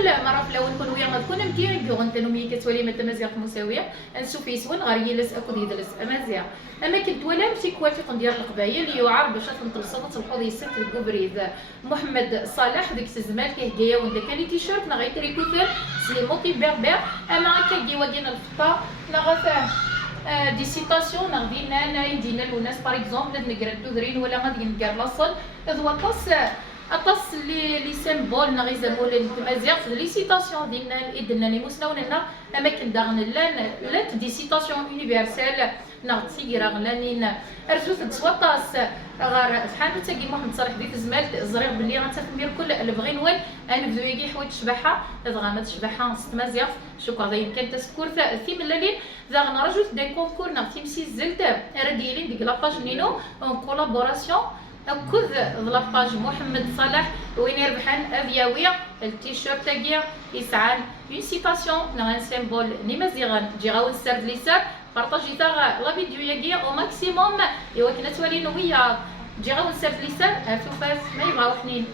كل مرة في الأول كون ويا غتكون متيا كيغون تنومي كتولي مثل مزيغ مساوية نسو في سوان غير يلس أكود يدلس مزيغ أما كنت ولا مشي كواتي ديال القبايل اللي يعرف باش تنطلصوا تلحظ يسد الكوبريد محمد صالح ديك الزمان كيهديا وندا كان تيشيرت نا غير تريكوتر سلي موتي بربر أما هكا كيوا ديال الفطا نا غفاه دي سيتاسيون نا دينا يدينا الناس باغ اكزومبل نقرا الدودرين ولا غادي نقرا لاصل ذو اطاس لي سيمبول نا غيزمول التمازيغ في لي سيتاسيون ديالنا الاذن لي مسناوننا اماكن داغن لا دي سيتاسيون يونيفرسال نا تيغرا غلانين ارجو تسواطاس غار شحال تاكي محمد صالح ديك الزمان زريغ بلي غنتفمير كل البغي نوال انا بدو يجي حوايج شباحه دغا ما تشباحه ست مزيغ شكرا داين كانت تسكور في ملالين ذا غنرجو دي كونكور نا تيمسي زلت راه دايرين ديك لاباج نينو اون كولابوراسيون أكد لاباج محمد صالح وين يربحان أذياوية التيشيرت تاعي يسعان اون سيتاسيون نا ان سيمبول نيمازيغان جي غاون سرد لي سار بارطاجي تاع لا فيديو ياكي او ماكسيموم ايوا كنا توالي نويا جي غاون سرد لي سار افوفاس ما يبغاو حنين